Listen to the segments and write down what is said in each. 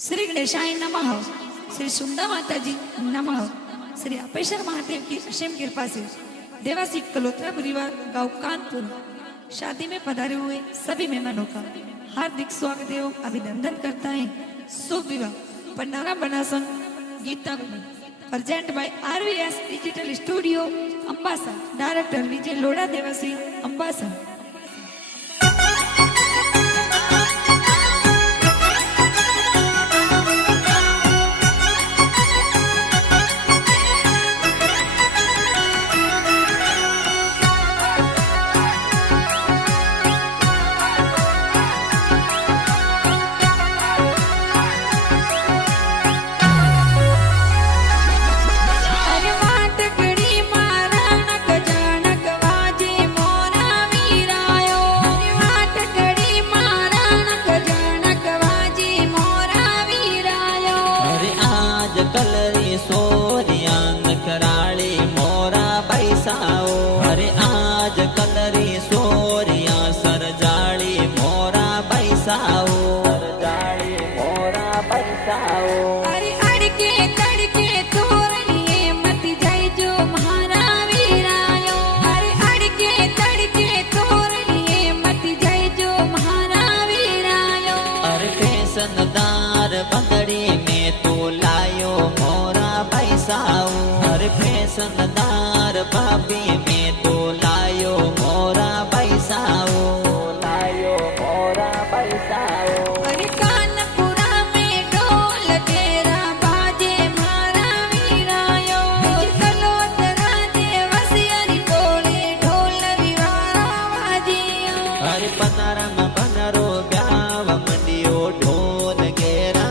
श्री गणेशाय नमः, श्री सुंदा माता जी नमः, श्री अपेश्वर महादेव की असीम कृपा से देवासी कलोत्रा परिवार गांव कानपुर शादी में पधारे हुए सभी मेहमानों का हार्दिक स्वागत एवं अभिनंदन करता है। शुभ विवाह पंडारा बना संघ गीता present by RVS digital studio Ambassa, director Vijay Loda Dewasi Ambassa. कलरी सोरियांग कराली मोरा पैसाओ, अरे आज कलरी सोरिया सरजाली मोरा पैसाओ, सरजाली मोरा पैसाओ। अरे अड़के तड़के तोरनिए मत जाय जो महारा वीरायो, अरे अड़के तड़के तोरनिए मत जाय जो महारा वीरायो। अरे फैशनदार बंदड़ी में तो लायो मोरा पैसाओ, अरे फैशनदार भाभी में तो लायो मोरा पैसाओ, लायो मोरा पैसाओ। अरे कानपुरा में ढोल तेरा बाजे मारा वीरायो, कलोतरा देवसी अरे टोले ढोल विवारा बाजियो। अरे पनारा में बनरो ब्याव मंडियो ढोल गेरा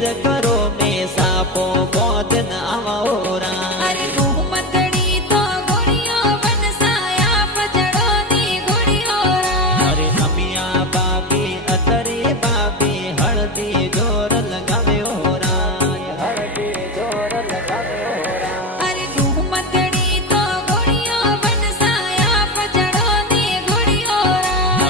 જ કરો મેં સાપો બોધન આવોરા અરે ઘૂમતડી તો ગોળીઓ બનસાયા પજડોની ગોળીઓ અરે અમિયા બાબી અત્રે બાબી હળદી જોર લગાવ્યો રાય હળદી જોર લગાવ્યો રાય અરે ઘૂમતડી તો ગોળીઓ બનસાયા પજડોની ગોળીઓ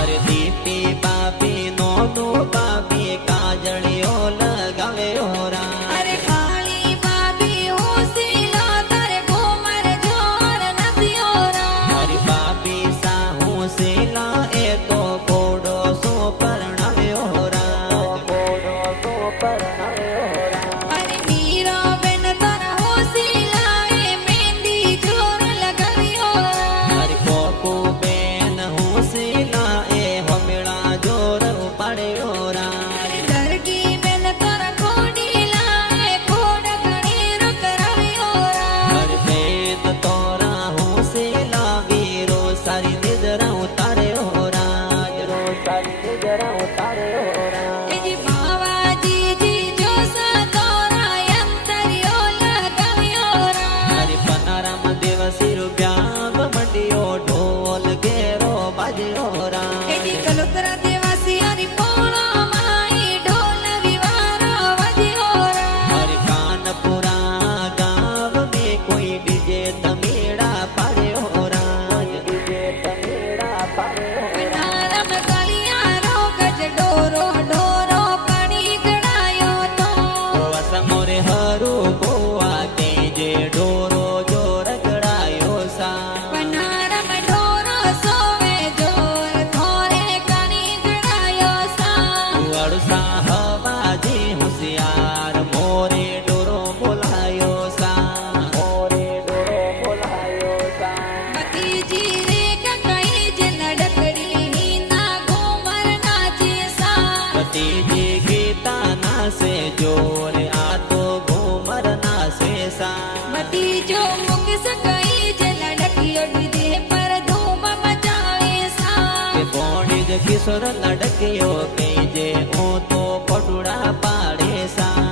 અરે દીપી બાબી નોનો બાબી કાજળિયો લગાવ્યો રાય અરે કાળી બાબી હોસીલો તારે ઘૂમર જોર નદીઓ મારી બાબી સાહુ સેલા એ તો ઘોડો સો પરણાવ્યો રાજ ઘોડો સો પરણાવ્યો રાજ અરે મીરો બેન તારા હોસીલા એ મહેંદી જોર લગાવ્યો મારી કોકુ બેન હું સેલા એ હમેળા જોર ઉપાડ્યો રાજ અરે દરગી બેન તારા કોડીલા એ કોડ ઘણી કરાવ્યો મારી બેન તોરા હું સેલા વીરો સારી નિજરા ઉતાર્યો રાજ રો સારી નિજરા ઉતાર્યો રાજ એજી બાવાજી જી જોસા તોરા અંતરિયો લગાવ્યો મારી પનારામ દિવસી રૂપિયા મંડિયો ઢોલ ઘેરો બાજ્યો રા એજી કલોતરા દેવાસી હરી પોળો માઈ ઢોલ વિવારો વજ્યો મારી કાનપુરા ગામ મેં કોઈ ડીજે તમેડા પાડ્યો રાજ ડીજે તમેડા પાડ્યો નારમ કલિયારો ગજ ડોરો ડોરો કડી ગડાયો તો વસમોરે હરું ગોવા કે જે ઢોરો જોર ગડાયો સા નારમ ડોરો સોવે જોર થોરે કડી ગડાયો સા વડસા હવાજી હોશિયાર મોરે ડોરો બોલાયો સા મોરે ડોરો બોલાયો સા ભતીજી રે કકઈ જ લડકડી ના ઘુમર નાચે સા ભતીજી ગીતા નાસે જોર આ તો ઘુમર નાસે સા ભતીજો મુખ સકઈ જ લડકીઓ ડીજે પર ધૂમ મચાવે સા કે બોણી જ કિશોર લડક્યો કે જે હું તો પટુડા પાડે સા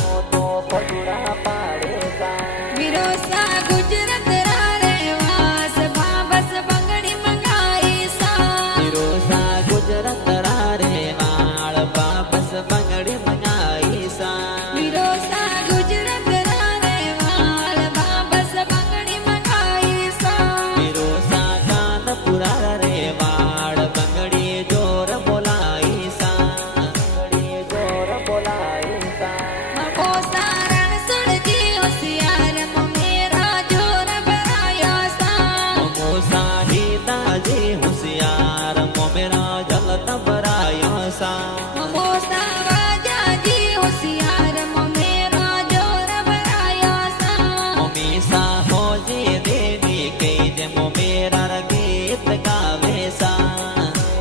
હું તો પટુડા પાડે સા વિરોસા ગુજરાત રારે વાસ ભાબસ બંગડી મંગાઈ સા ફિરોઝા ગુજરાત રારે વાળ વાપસ બંગડી મંગાઈ સા વિરોસા ગુજરાત રારે વાલ ભાબસ બંગડી મંગાઈ સા ફિરોઝા કાનપુરા રે વાળ બંગડી જોર બોલાઈ સા બંગડી જોર બોલાઈ સા મકો સારણ સુરજી હોશિયાર મેરા જોર ભરાયો સા મો સાહિદાજી હોશિયાર મોમેરા જલત ભરાયો સા મકો સાવાજાજી હોશિયાર મેરા જોર ભરાયો સા મમ્મી સાહોજી દેવી કે જે મોમેરા ગીત ગાવે સા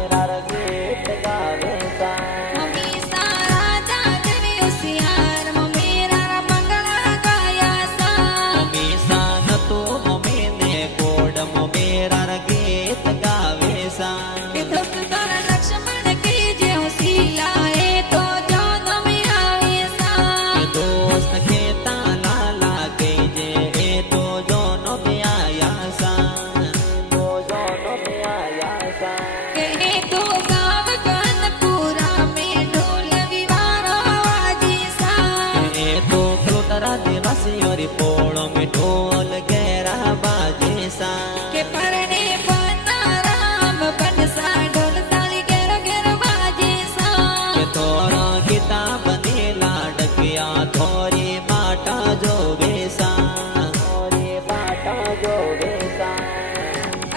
મેરા ગીત ગાવે સા મમ્મી સારા દાદવી હોશિયાર મેરા મંગળા ગાયા સા મમ્મી સાન તો મમ્મી ને કોડ મોમેરા ગીત ગાવે સા કે દોસ્ત તારા લક્ષ્મણ કે જે હોશિલા એ તો જો તમે આવે સા કે દોસ્ત ખેતા લાલા કે જે એ તો જોનો બે આયા સા તો જોનો બે આયા સા કે એ તો ગાવ કાનપુરા में ढोल विवारो वाजी सा એ તો ખલોતરા દિવસી ઓરી પોળો મે ઢોલ ગેરા બાજે સા કે પરણે પનારામ બનસા ઢોલ તાળી ઘેરો ઘેરો વાજી સા કે થોરા ગીતા બનેલા ડકિયા થોરી માટા જોવે સા થોરી માટા જોવે સા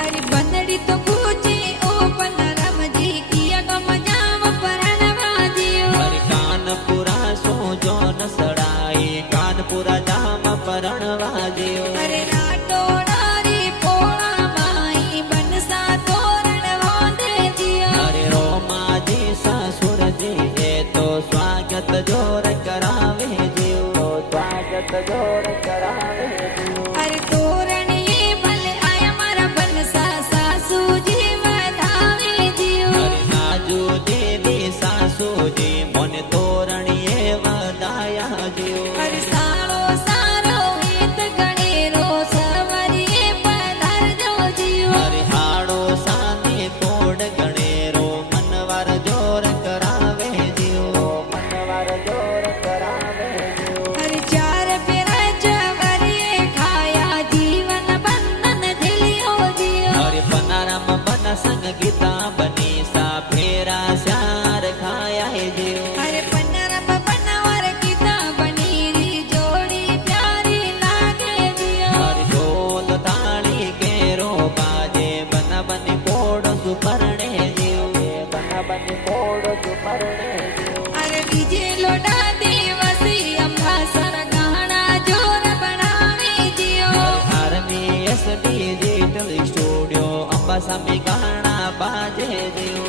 અરે બંદડી તો કૂચી ઓ પનારામજી કિયા ગમ જામ પરણ વાજી હર કાનપુરા સોજો નસડાઈ કાનપુરા જામ પરણવા જેવો અરે રાટોડારી પોળા માઈ બનસા તોરણ વાંધે જીયા અરે રોમાજી સાસુરજી એ તો સ્વાગત જોર કરાવે જીવ સ્વાગત જોર કરાવે જીવ અરે તોરણીએ ભલે આયા મારા બનસા સાસુજી વધાવે જીવ હર સાજુ દેવી સાસુજી મને તોરણીએ વધાય ડિજિટલ સ્ટુડિયો અંબા સામે ગાણા બાજે જીવ